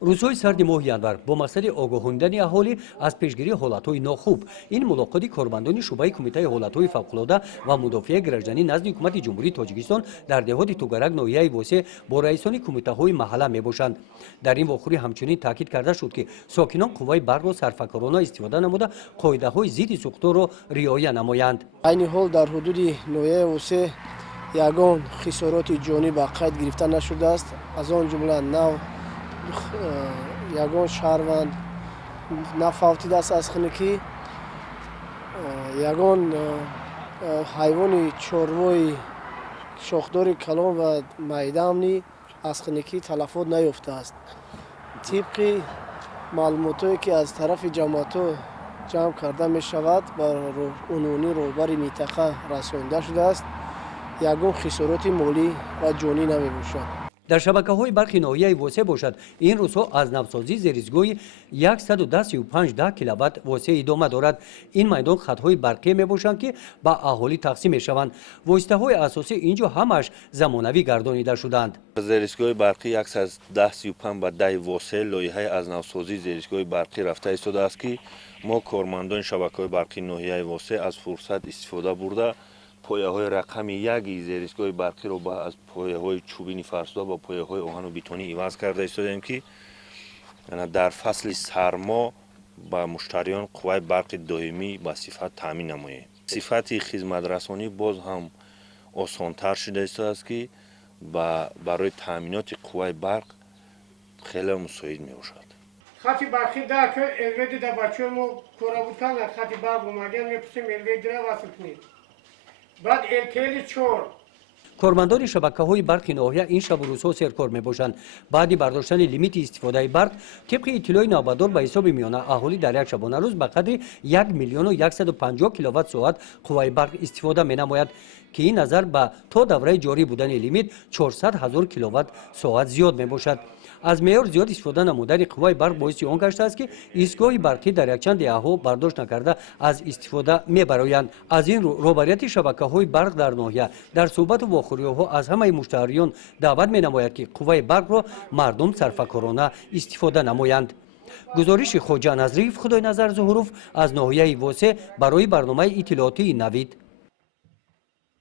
روزهای سرد ماه январ با مقصد آگاهاندن اهالی از پیشگیری حالتهای ناخوب این ملاقات کارمندان شعبه کمیته حالتهای فوق‌العاده و مدافع گردنی نزد حکومت جمهوری تاجیکستان در دهات توگرک ناحیه واسه با رئیسان کمیته های محله میباشند. در این واخوری همچنین تاکید کرده شد که ساکنان قوای برق را صرفه‌کارانه استفاده نموده قاعده های ضد سوختار را رعایت نمایند. این حال در حدود ناحیه واسه یگان خسارات جانی به قید گرفته نشده است. از آن جمله نو یگان شهروند نفوتیده است از خنکی، یگان حیوان چاروای شاخدار کلان و میدانی از خنکی تلفات نیافته است. طبق معلوماتی که از طرف جماعت جمع کرده می شود بر عمومی روبر منطقه رسانده شده است. یگان خسارات مالی و جانی نمی باشد. در شبکه‌های برق ناحیه واسه باشد این روزها از نوسازی زیرزگوی 110 کیلووات واسه ادامه دارد. این میدان خطهای برقی میباشند که با اهالی تقسیم میشوند. واسطه‌های اساسی اینجا همش زمانوی گردانیده شدند. زیرزگوی برقی 110 با 10 واسه لایحه از نوسازی زیرزگوی برقی رفته ایستاده است که ما کارمندان شبکه‌های برقی ناحیه واسه از فرصت استفاده برده پایه های رقم یکی زیرزگوی برقی رو با از پایه های چوبینی فرسوده با پایه های آهن و بیتونی عوض کرده ایستادیم که در فصل سرما با مشتریان قوای برق دائمی با صفت تامین نماییم. صفت خدمت رسانی باز هم آسان‌تر شده است که برای تامینات قوای برق خیلی مساعد می باشد. خط برقی در که الویدی در بچه ما کارا بودن خط برق اومدن میپسیم الویدی را وصل کنیم. بعد الکلی چور کارمندان شبکه‌های برق ناحیه این شب و روزها سرکار میباشند. بعد برداشتن لیمیت استفاده برق طبق اطلاع نوبتدار به حساب میانه اهالی در یک شبانه روز به قدر 1,150,000 کیلووات ساعت قوای برق استفاده مینماید که این نظر به تا دوره جاری بودن لیمیت 400,000 کیلووات ساعت زیاد میباشد. از معیار زیاد استفاده نمودن قوای برق باعث آن گشته است که ایستگاه برقی در یکچند دهه‌ها برداشت نکرده از استفاده میبرایند. از این رو رهبریت شبکه‌های برق در ناحیه در صحبت و واخوری‌ها از همه مشتریان دعوت می‌نماید که قوای برق را مردم صرفه‌کارانه استفاده نمایند. گزارش خواجه نظریف خدای نظر ظهوروف از ناحیه واسه برای برنامه اطلاعاتی نوید.